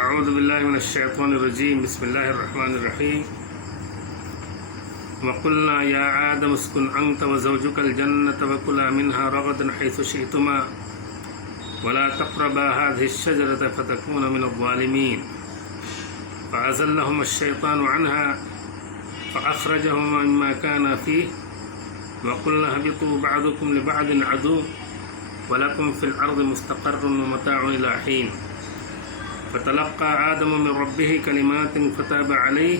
اعوذ باللہ من الشیطان الرجیم بسم اللہ الرحمن الرحیم وقلنا یا آدم اسکن انت وزوجک الجنة وکلا منها رغدا حیث شئتما ولا تقربا هذه الشجرة فتكونا من الظالمين فأزلهما الشيطان عنها فأخرجهما مما كانا فيه وقلنا اهبطوا بعضكم لبعض عدو ولكم في الأرض مستقر ومتاع إلى حين فتلقى آدم من ربه كلمات فتاب عليه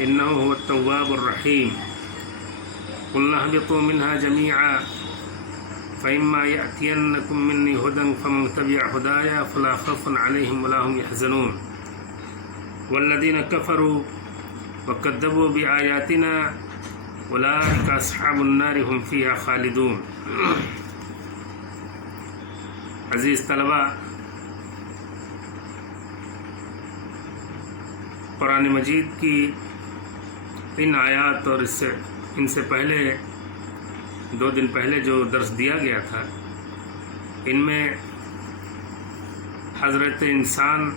إنه هو التواب الرحيم قلنا اهبطوا منها جميعا فإما يأتينكم مني هدى فمن تبع هدايا فلا خوف عليهم ولا هم يحزنون والذين كفروا وكذبوا بآياتنا أولئك أصحاب النار هم فيها خالدون. عزیز طلباء، قرآن مجید کی ان آیات اور ان سے پہلے 2 دن پہلے جو درس دیا گیا تھا، ان میں حضرت انسان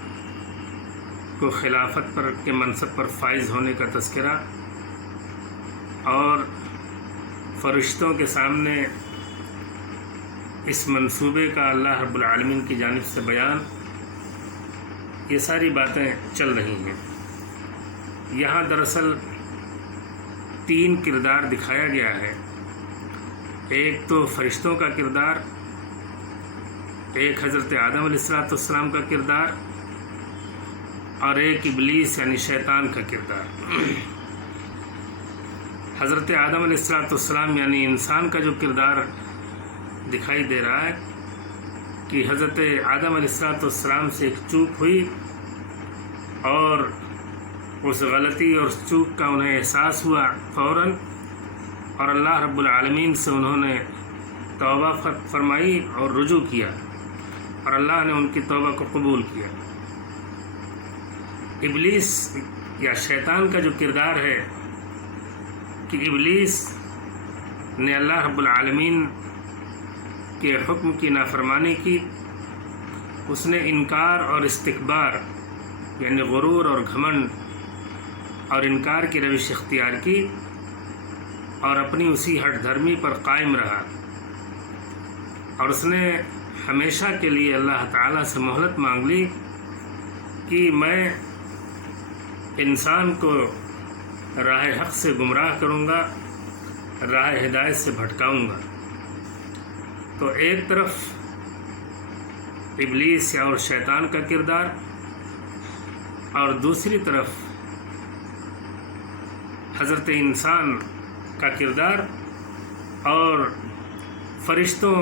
کو خلافت پر کے منصب پر فائز ہونے کا تذکرہ اور فرشتوں کے سامنے اس منصوبے کا اللہ رب العالمین کی جانب سے بیان، یہ ساری باتیں چل رہی ہیں. یہاں دراصل 3 کردار دکھایا گیا ہے. ایک تو فرشتوں کا کردار، ایک حضرت آدم علیہ السلام کا کردار، اور ایک ابلیس یعنی شیطان کا کردار. حضرت آدم علیہ السلام یعنی انسان کا جو کردار دکھائی دے رہا ہے کہ حضرت آدم علیہ السلام سے ایک چوک ہوئی اور اس غلطی اور چوک کا انہیں احساس ہوا فوراً، اور اللہ رب العالمین سے انہوں نے توبہ فرمائی اور رجوع کیا، اور اللہ نے ان کی توبہ کو قبول کیا. ابلیس یا شیطان کا جو کردار ہے کہ ابلیس نے اللہ رب العالمین کے حکم کی نافرمانی کی. اس نے انکار اور استکبار یعنی غرور اور گھمنڈ اور انکار کی روش اختیار کی اور اپنی اسی ہٹ دھرمی پر قائم رہا، اور اس نے ہمیشہ کے لیے اللہ تعالیٰ سے مہلت مانگ لی کہ میں انسان کو راہ حق سے گمراہ کروں گا، راہ ہدایت سے بھٹکاؤں گا. تو ایک طرف ابلیس اور شیطان کا کردار، اور دوسری طرف حضرت انسان کا کردار، اور فرشتوں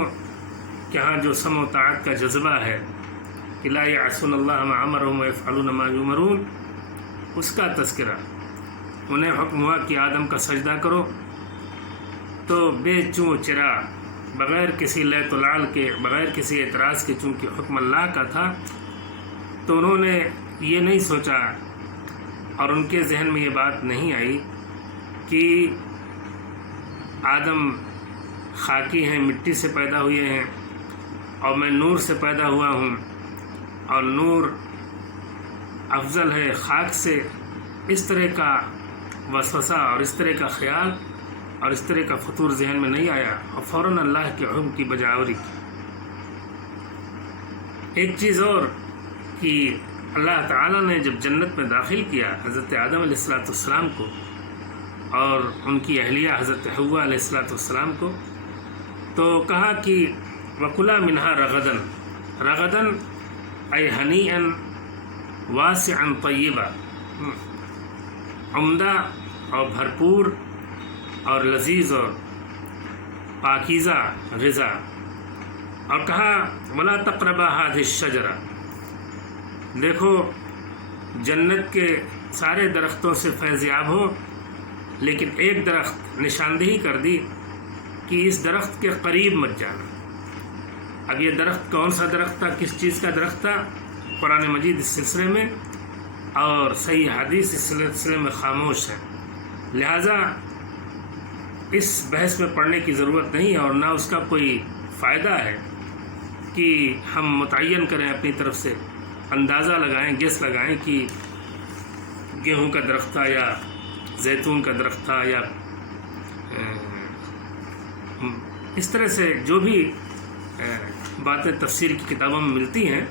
کے ہاں جو سمع و طاعت کا جذبہ ہے کہ لا یعصون اللہ ما امرهم ویفعلون ما یؤمرون، اس کا تذکرہ. انہیں حکم ہوا کہ آدم کا سجدہ کرو، تو بے چوں چرا، بغیر کسی لیت و لال کے، بغیر کسی اعتراض کے، چونکہ حکم اللہ کا تھا تو انہوں نے یہ نہیں سوچا اور ان کے ذہن میں یہ بات نہیں آئی کہ آدم خاکی ہیں، مٹی سے پیدا ہوئے ہیں، اور میں نور سے پیدا ہوا ہوں، اور نور افضل ہے خاک سے. اس طرح کا وسوسہ اور اس طرح کا خیال اور اس طرح کا فطور ذہن میں نہیں آیا، اور فوراً اللہ کے حکم کی بجاوری کی. ایک چیز اور کہ اللہ تعالیٰ نے جب جنت میں داخل کیا حضرت آدم علیہ السلام کو اور ان کی اہلیہ حضرت حوا علیہ السلام کو، تو کہا کہ وَكُلَا مِنْهَا رَغَدًا، رغداً اے ہنیئاً واسعاً طیبا، عمدہ اور بھرپور اور لذیذ اور پاکیزہ غذا. اور کہا وَلَا تَقْرَبَا هَذِهِ الشَّجَرَةَ، دیکھو جنت کے سارے درختوں سے فیضیاب ہو، لیکن ایک درخت نشاندہی کر دی کہ اس درخت کے قریب مت جانا. اب یہ درخت کون سا درخت تھا، کس چیز کا درخت تھا؟ قرآن مجید اس سلسلے میں اور صحیح حدیث اس سلسلے میں خاموش ہے، لہٰذا اس بحث میں پڑھنے کی ضرورت نہیں، اور نہ اس کا کوئی فائدہ ہے کہ ہم متعین کریں اپنی طرف سے اندازہ لگائیں، گیس لگائیں کہ گیہوں کا درخت تھا یا زیتون کا درخت تھا یا اس طرح سے جو بھی باتیں تفسیر کی کتابوں میں ملتی ہیں،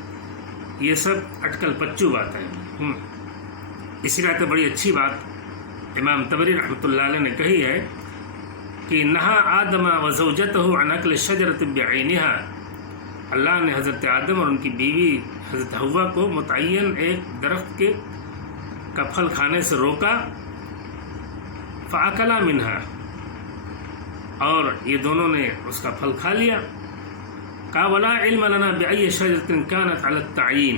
یہ سب اٹکل پچو باتیں ہیں۔ اسی طرح بڑی اچھی بات امام طبری رحمۃ اللہ علیہ نے کہی ہے کہ نہا آدم و زوجتہ عن اکل الشجرۃ بعینها، اللہ نے حضرت آدم اور ان کی بیوی حضرت حوا کو متعین ایک درخت کا پھل کھانے سے روکا، فاکلا منہا، اور یہ دونوں نے اس کا پھل کھا لیا۔ کہا ولا علم لنا بأی شجرۃ کانت علی التعیین،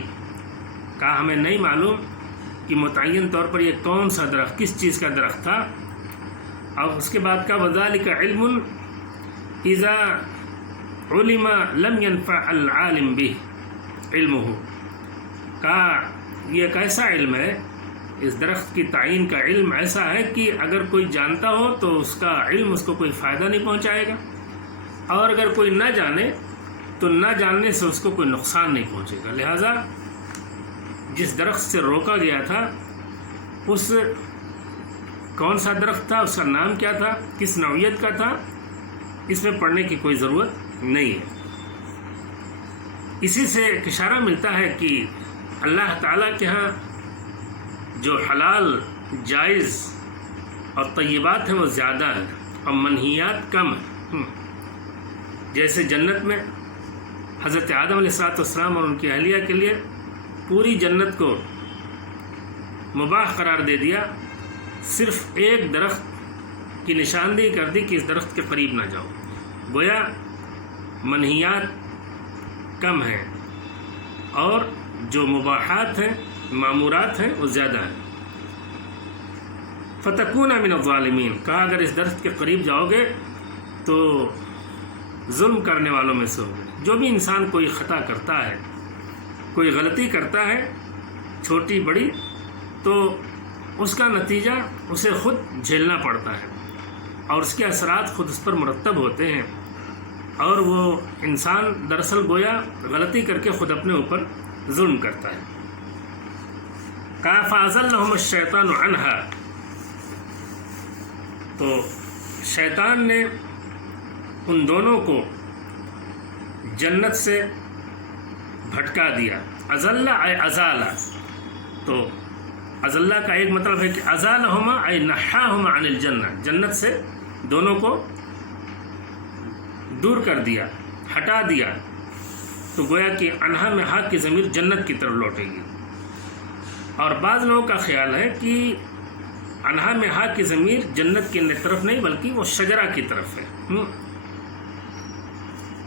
کہا ہمیں نہیں معلوم کہ متعین طور پر یہ کون سا درخت، کس چیز کا درخت تھا۔ اور اس کے بعد کا وذالک علم اذا علم لم ينفع العالم به علمه، کہا یہ ایک ایسا علم ہے، اس درخت کی تعین کا علم ایسا ہے کہ اگر کوئی جانتا ہو تو اس کا علم اس کو کوئی فائدہ نہیں پہنچائے گا، اور اگر کوئی نہ جانے تو نہ جاننے سے اس کو کوئی نقصان نہیں پہنچے گا۔ لہٰذا جس درخت سے روکا گیا تھا اس کون سا درخت تھا، اس کا نام کیا تھا، کس نوعیت کا تھا، اس میں پڑھنے کی کوئی ضرورت نہیں ہے۔ اسی سے ایک اشارہ ملتا ہے کہ اللہ تعالیٰ کے ہاں جو حلال جائز اور طیبات ہیں وہ زیادہ ہیں اور منہیات کم ہیں۔ جیسے جنت میں حضرت آدم علیہ السلام اور ان کی اہلیہ کے لیے پوری جنت کو مباح قرار دے دیا، صرف ایک درخت کی نشاندہی کر دی کہ اس درخت کے قریب نہ جاؤ، گویا منہیات کم ہیں اور جو مباحات ہیں، معمورات ہیں، وہ زیادہ ہیں۔ فتکون من الظالمین، کہا اگر اس درخت کے قریب جاؤ گے تو ظلم کرنے والوں میں سے ہوگے۔ جو بھی انسان کوئی خطا کرتا ہے، کوئی غلطی کرتا ہے چھوٹی بڑی، تو اس کا نتیجہ اسے خود جھیلنا پڑتا ہے اور اس کے اثرات خود اس پر مرتب ہوتے ہیں، اور وہ انسان دراصل گویا غلطی کر کے خود اپنے اوپر ظلم کرتا ہے۔ کہا فَأَزَلَّهُمُ الشَّيْطَانُ عَنْهَا، تو شیطان نے ان دونوں کو جنت سے بھٹکا دیا۔ ازلہ اے ازالہ، تو ازلہ کا ایک مطلب ہے کہ ازالہما اے نحاہما عن الجنہ، جنت سے دونوں کو دور کر دیا، ہٹا دیا، تو گویا کہ انہا میں ہا کی ضمیر جنت کی طرف لوٹے گی۔ اور بعض لوگوں کا خیال ہے کہ انہا میں ہا کی ضمیر جنت کی طرف نہیں بلکہ وہ شجرہ کی طرف ہے،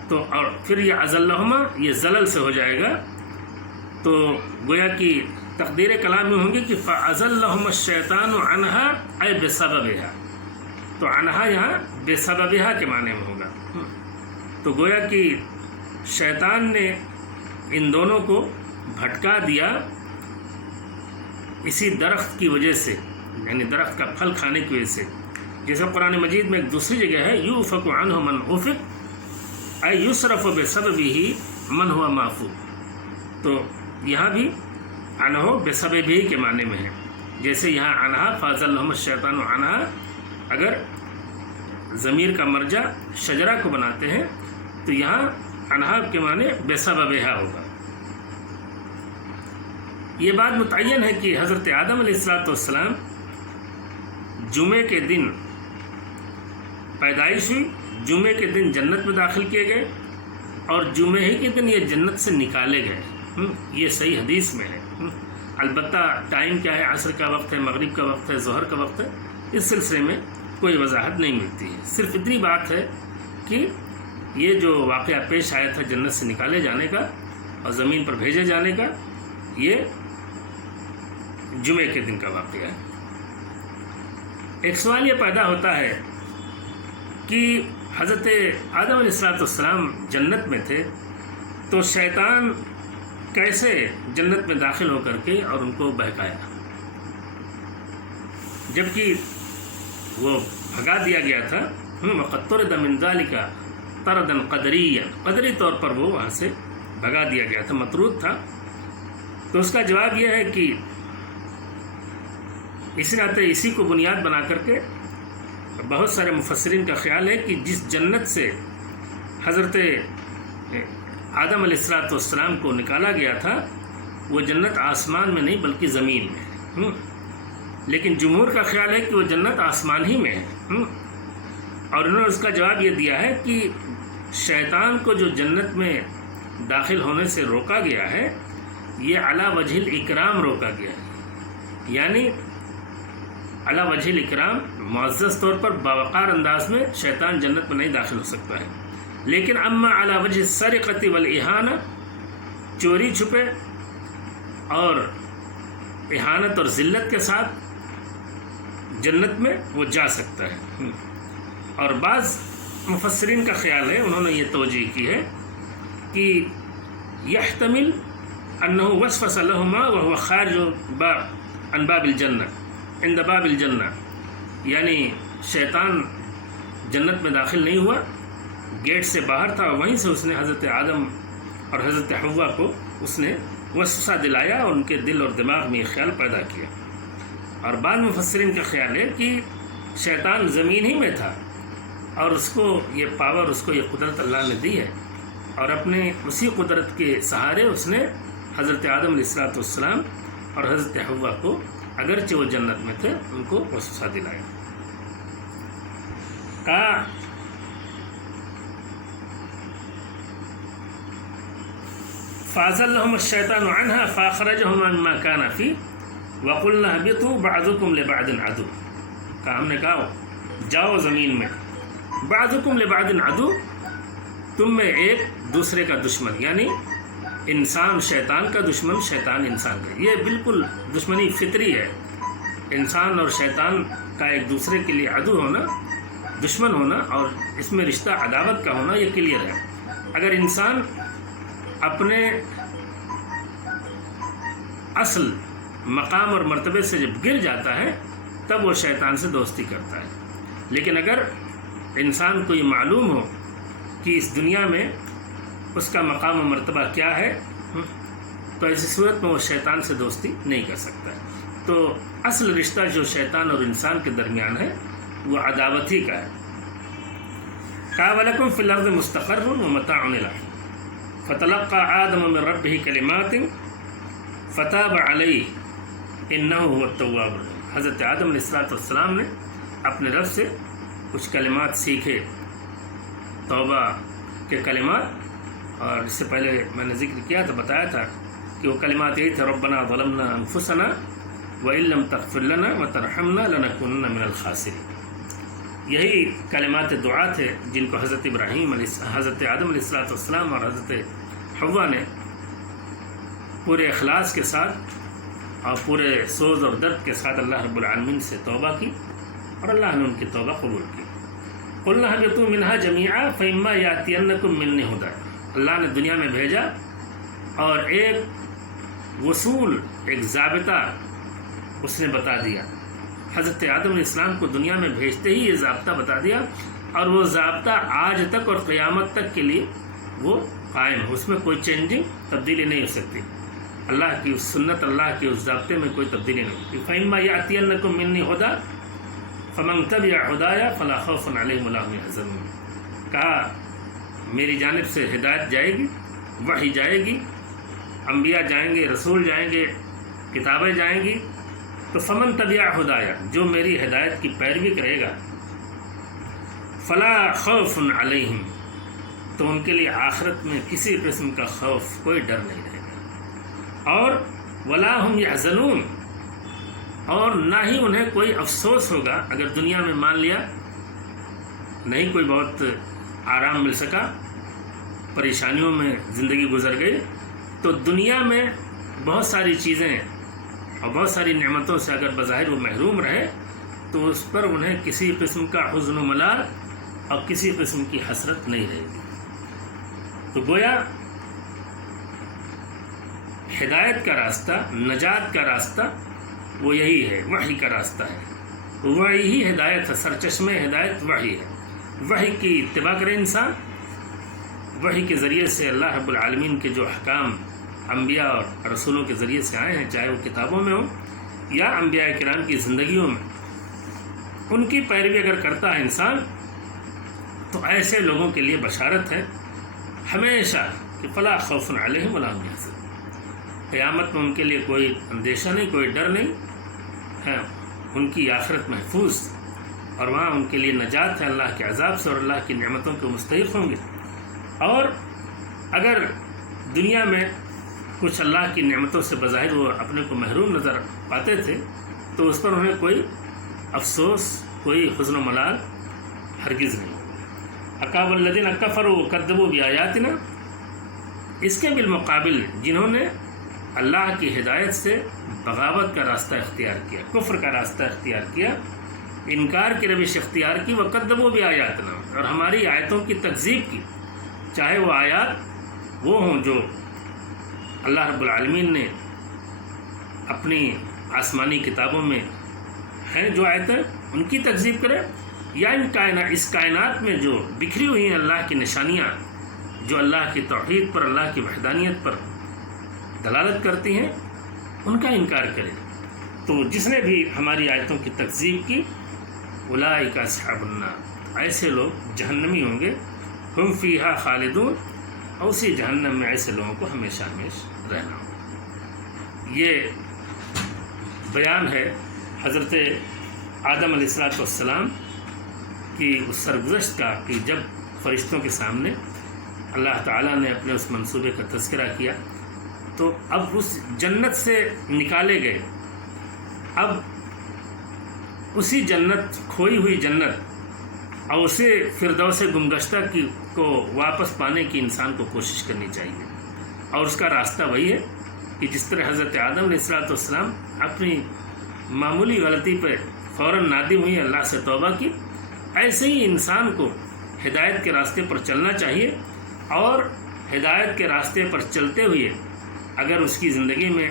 تو اور پھر یہ ازلہما یہ زلل سے ہو جائے گا، تو گویا کہ تقدیر کلام میں ہوں گی کہ فَأَزَلَّهُمَ الشَّيْطَانُ عَنْهَا اے بِسَبَبِهَا، تو عنہا یہاں بِسَبَبِهَا کے معنی میں ہوگا۔ تو گویا کہ شیطان نے ان دونوں کو بھٹکا دیا اسی درخت کی وجہ سے، یعنی درخت کا پھل کھانے کی وجہ سے، جیسے قرآن مجید میں ایک دوسری جگہ ہے یُؤْفَكُ عَنْهُ مَنْ أُفِكَ اے یُصْرَفُ بِسَبَبِهِ مَنْ هُوَ مَعْفُوظ، تو یہاں بھی عنہ بسببہ کے معنی میں ہے، جیسے یہاں عنہا فَأَزَلَّهُمُ الشَّيْطَانُ عَنْهَا، اگر ضمیر کا مرجع شجرہ کو بناتے ہیں تو یہاں عنہا کے معنی بسببہ ہوگا۔ یہ بات متعین ہے کہ حضرت آدم علیہ السلام جمعے کے دن پیدائش ہوئی، جمعے کے دن جنت میں داخل کیے گئے اور جمعے ہی کے دن یہ جنت سے نکالے گئے، یہ صحیح حدیث میں ہے۔ البتہ ٹائم کیا ہے، عصر کا وقت ہے، مغرب کا وقت ہے، ظہر کا وقت ہے، اس سلسلے میں کوئی وضاحت نہیں ملتی ہے۔ صرف اتنی بات ہے کہ یہ جو واقعہ پیش آیا تھا جنت سے نکالے جانے کا اور زمین پر بھیجے جانے کا، یہ جمعے کے دن کا واقعہ ہے۔ ایک سوال یہ پیدا ہوتا ہے کہ حضرت آدم علیہ السلام جنت میں تھے تو شیطان کیسے جنت میں داخل ہو کر کے اور ان کو بہکایا، جبکہ وہ بھگا دیا گیا تھا۔ وَقَدْ طُرِدَ مِنْ ذَلِكَ طَرْدًا قَدْرِيًّا، قدری طور پر وہ وہاں سے بھگا دیا گیا تھا، مطرود تھا۔ تو اس کا جواب یہ ہے کہ اس ناطے اسی کو بنیاد بنا کر کے بہت سارے مفسرین کا خیال ہے کہ جس جنت سے حضرت آدم علیہ السلام کو نکالا گیا تھا وہ جنت آسمان میں نہیں بلکہ زمین میں ہے۔ لیکن جمہور کا خیال ہے کہ وہ جنت آسمان ہی میں ہے، اور انہوں نے اس کا جواب یہ دیا ہے کہ شیطان کو جو جنت میں داخل ہونے سے روکا گیا ہے یہ علی وجہ الاکرام روکا گیا ہے، یعنی علی وجہ الاکرام معزز طور پر باوقار انداز میں شیطان جنت میں نہیں داخل ہو سکتا ہے، لیکن اما علی وجہ السرقۃ والاہانہ، چوری چھپے اور اہانت اور ذلت کے ساتھ جنت میں وہ جا سکتا ہے۔ اور بعض مفسرین کا خیال ہے، انہوں نے یہ توجیہ کی ہے کہ یحتمل انہ وسوس لہما وهو خارج عن باب الجنہ عند باب الجنہ، یعنی شیطان جنت میں داخل نہیں ہوا، گیٹ سے باہر تھا، وہیں سے اس نے حضرت آدم اور حضرت حوا کو اس نے وسوسہ دلایا اور ان کے دل اور دماغ میں یہ خیال پیدا کیا۔ اور بعض مفسرین کا خیال ہے کہ شیطان زمین ہی میں تھا اور اس کو یہ پاور، اس کو یہ قدرت اللہ نے دی ہے، اور اپنے اسی قدرت کے سہارے اس نے حضرت آدم علیہ السلام اور حضرت حوا کو، اگرچہ وہ جنت میں تھے، ان کو وسوسہ دلایا۔ کہا فَأَزَلَّهُمُ الشَّيْطَانُ عَنْهَا فَأَخْرَجَهُمْ مِمَّا كَانَ فِيهِ وَقُلْنَا اهْبِطُوا بَعْضُكُمْ لِبَعْضٍ عَدُوٌّ، کہا ہم نے کہا جاؤ زمین میں، بعضکم لبعض عدو، تم میں ایک دوسرے کا دشمن، یعنی انسان شیطان کا دشمن، شیطان انسان کا، یہ بالکل دشمنی فطری ہے۔ انسان اور شیطان کا ایک دوسرے کے لیے عدو ہونا، دشمن ہونا، اور اس میں رشتہ عداوت کا ہونا یہ کلیئر ہے۔ اگر انسان اپنے اصل مقام اور مرتبے سے جب گر جاتا ہے تب وہ شیطان سے دوستی کرتا ہے، لیکن اگر انسان کو یہ معلوم ہو کہ اس دنیا میں اس کا مقام و مرتبہ کیا ہے تو ایسی صورت میں وہ شیطان سے دوستی نہیں کر سکتا ہے۔ تو اصل رشتہ جو شیطان اور انسان کے درمیان ہے وہ عداوت ہی کا ہے۔ کہا وَلَكُمْ فِي الْأَرْضِ مُسْتَقَرٌّ وَمَتَاعٌ إِلَىٰ حِينٍ فَتَلَقَّىٰ آدَمُ مِن رَّبِّهِ كَلِمَاتٍ فَتَابَ عَلَيْهِ إِنَّهُ هُوَ التَّوَّابُ الرَّحِيمُ۔ حضرت آدم علیہ السلام نے اپنے رب سے کچھ کلمات سیکھے، توبہ کے کلمات، اور اس سے پہلے میں نے ذکر کیا تھا، بتایا تھا کہ وہ کلمات یہی تھے ربنا ظلمنا انفسنا وَإِن لَّمْ تَغْفِرْ لَنَا وَتَرْحَمْنَا لَنَكُونَنَّ مِنَ الْخَاسِرِينَ۔ یہی کلمات دعا تھے جن کو حضرت ابراہیم حضرت آدم علیہ السلام اور حضرت حوا نے پورے اخلاص کے ساتھ اور پورے سوز اور درد کے ساتھ اللہ رب العالمین سے توبہ کی، اور اللہ نے ان کی توبہ قبول کی۔ قُلْنَا اهْبِطُوا مِنْهَا جَمِيعًا فَإِمَّا يَأْتِيَنَّكُم مِّنِّي هُدًى، اللہ نے دنیا میں بھیجا اور ایک وصول، ایک ضابطہ اس نے بتا دیا۔ حضرت آدم علیہ السلام کو دنیا میں بھیجتے ہی یہ ضابطہ بتا دیا، اور وہ ضابطہ آج تک اور قیامت تک کے لیے وہ قائم ہے، اس میں کوئی چینجنگ، تبدیلی نہیں ہو سکتی۔ اللہ کی اس سنت، اللہ کے اس ضابطے میں کوئی تبدیلی نہیں ہوتی۔ فَإِمَّا يَأْتِيَنَّكُم مِّنِّي هُدًى فَمَن تَبِعَ هُدَايَ فَلَا خَوْفٌ عَلَيْهِمْ وَلَا هُمْ يَحْزَنُونَ، کہا میری جانب سے ہدایت جائے گی، وحی جائے گی، انبیاء جائیں گے، رسول جائیں گے، کتابیں جائیں گی، تو فمن تبع ہدایا، جو میری ہدایت کی پیروی کرے گا، فلا خوف علیہم، تو ان کے لیے آخرت میں کسی قسم کا خوف، کوئی ڈر نہیں رہے گا، اور ولا ہم یحزنون، اور نہ ہی انہیں کوئی افسوس ہوگا اگر دنیا میں مان لیا نہیں کوئی بہت آرام مل سکا، پریشانیوں میں زندگی گزر گئی، تو دنیا میں بہت ساری چیزیں اور بہت ساری نعمتوں سے اگر بظاہر وہ محروم رہے تو اس پر انہیں کسی قسم کا حزن و ملال اور کسی قسم کی حسرت نہیں رہے گی۔ تو گویا ہدایت کا راستہ، نجات کا راستہ وہ یہی ہے، وحی کا راستہ ہے، وحی ہی ہدایت ہے، سرچشمہ ہدایت وحی ہے۔ وحی کی اتباع کرے انسان، وحی کے ذریعے سے اللہ رب العالمین کے جو احکام انبیاء اور رسولوں کے ذریعے سے آئے ہیں، چاہے وہ کتابوں میں ہوں یا انبیاء کرام کی زندگیوں میں، ان کی پیروی اگر کرتا ہے انسان تو ایسے لوگوں کے لیے بشارت ہے ہمیشہ کہ فلا خوف علیہم ولا هم يحزنون، قیامت میں ان کے لیے کوئی اندیشہ نہیں، کوئی ڈر نہیں ہے، ان کی آخرت محفوظ، اور وہاں ان کے لیے نجات ہے اللہ کے عذاب سے، اور اللہ کی نعمتوں کے مستحق ہوں گے۔ اور اگر دنیا میں کچھ اللہ کی نعمتوں سے بظاہر وہ اپنے کو محروم نظر پاتے تھے تو اس پر انہیں کوئی افسوس، کوئی حزن و ملال ہرگز نہیں۔ اکاب الذین کفروا وکذبوا بآیاتنا، اس کے بالمقابل جنہوں نے اللہ کی ہدایت سے بغاوت کا راستہ اختیار کیا، کفر کا راستہ اختیار کیا، انکار کی روش اختیار کی، وکذبوا بآیاتنا، اور ہماری آیتوں کی تکذیب کی، چاہے وہ آیات وہ ہوں جو اللہ رب العالمین نے اپنی آسمانی کتابوں میں ہیں جو آیتیں ان کی تکذیب کرے، یا اس کائنات میں جو بکھری ہوئی ہیں اللہ کی نشانیاں جو اللہ کی توحید پر، اللہ کی وحدانیت پر دلالت کرتی ہیں، ان کا انکار کرے۔ تو جس نے بھی ہماری آیتوں کی تکذیب کی، اولئک اصحاب النار، ایسے لوگ جہنمی ہوں گے، ہم فیہا خالدون، اور اسی جہنم میں ایسے لوگوں کو ہمیشہ ہمیشہ رہنا ہو۔ یہ بیان ہے حضرت آدم علیہ السلام کی اس سرگزشت کا کہ جب فرشتوں کے سامنے اللہ تعالیٰ نے اپنے اس منصوبے کا تذکرہ کیا تو اب اس جنت سے نکالے گئے، اب اسی جنت، کھوئی ہوئی جنت، اور اسے فردوس گمگشتہ کو واپس پانے کی انسان کو کوشش کرنی چاہیے، اور اس کا راستہ وہی ہے کہ جس طرح حضرت آدم علیہ السلام اپنی معمولی غلطی پہ فوراً نادم ہوئی، اللہ سے توبہ کی، ایسے ہی انسان کو ہدایت کے راستے پر چلنا چاہیے، اور ہدایت کے راستے پر چلتے ہوئے اگر اس کی زندگی میں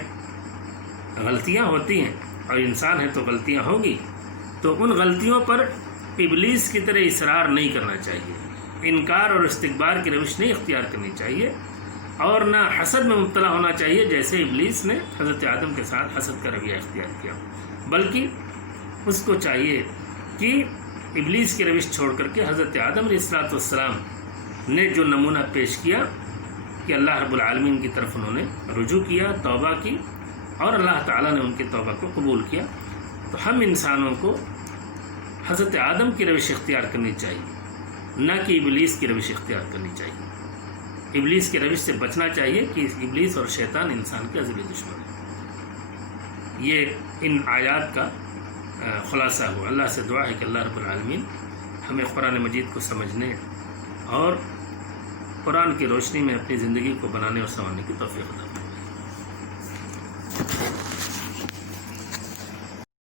غلطیاں ہوتی ہیں، اور انسان ہے تو غلطیاں ہوگی، تو ان غلطیوں پر ابلیس کی طرح اصرار نہیں کرنا چاہیے، انکار اور استکبار کی روش نہیں اختیار کرنی چاہیے، اور نہ حسد میں مبتلا ہونا چاہیے جیسے ابلیس نے حضرت آدم کے ساتھ حسد کا رویہ اختیار کیا، بلکہ اس کو چاہیے کہ ابلیس کی روش چھوڑ کر کے حضرت آدم علیہ السلام نے جو نمونہ پیش کیا کہ اللہ رب العالمین کی طرف انہوں نے رجوع کیا، توبہ کی، اور اللہ تعالیٰ نے ان کی توبہ کو قبول کیا، تو ہم انسانوں کو حضرت آدم کی روش اختیار کرنی چاہیے، نہ کہ ابلیس کی روش اختیار کرنی چاہیے۔ ابلیس کی روش سے بچنا چاہیے کہ ابلیس اور شیطان انسان کے ازلی دشمن ہے۔ یہ ان آیات کا خلاصہ ہوا۔ اللہ سے دعا ہے کہ اللہ رب العالمین ہمیں قرآن مجید کو سمجھنے اور قرآن کی روشنی میں اپنی زندگی کو بنانے اور سنوارنے کی توفیق عطا فرمائے۔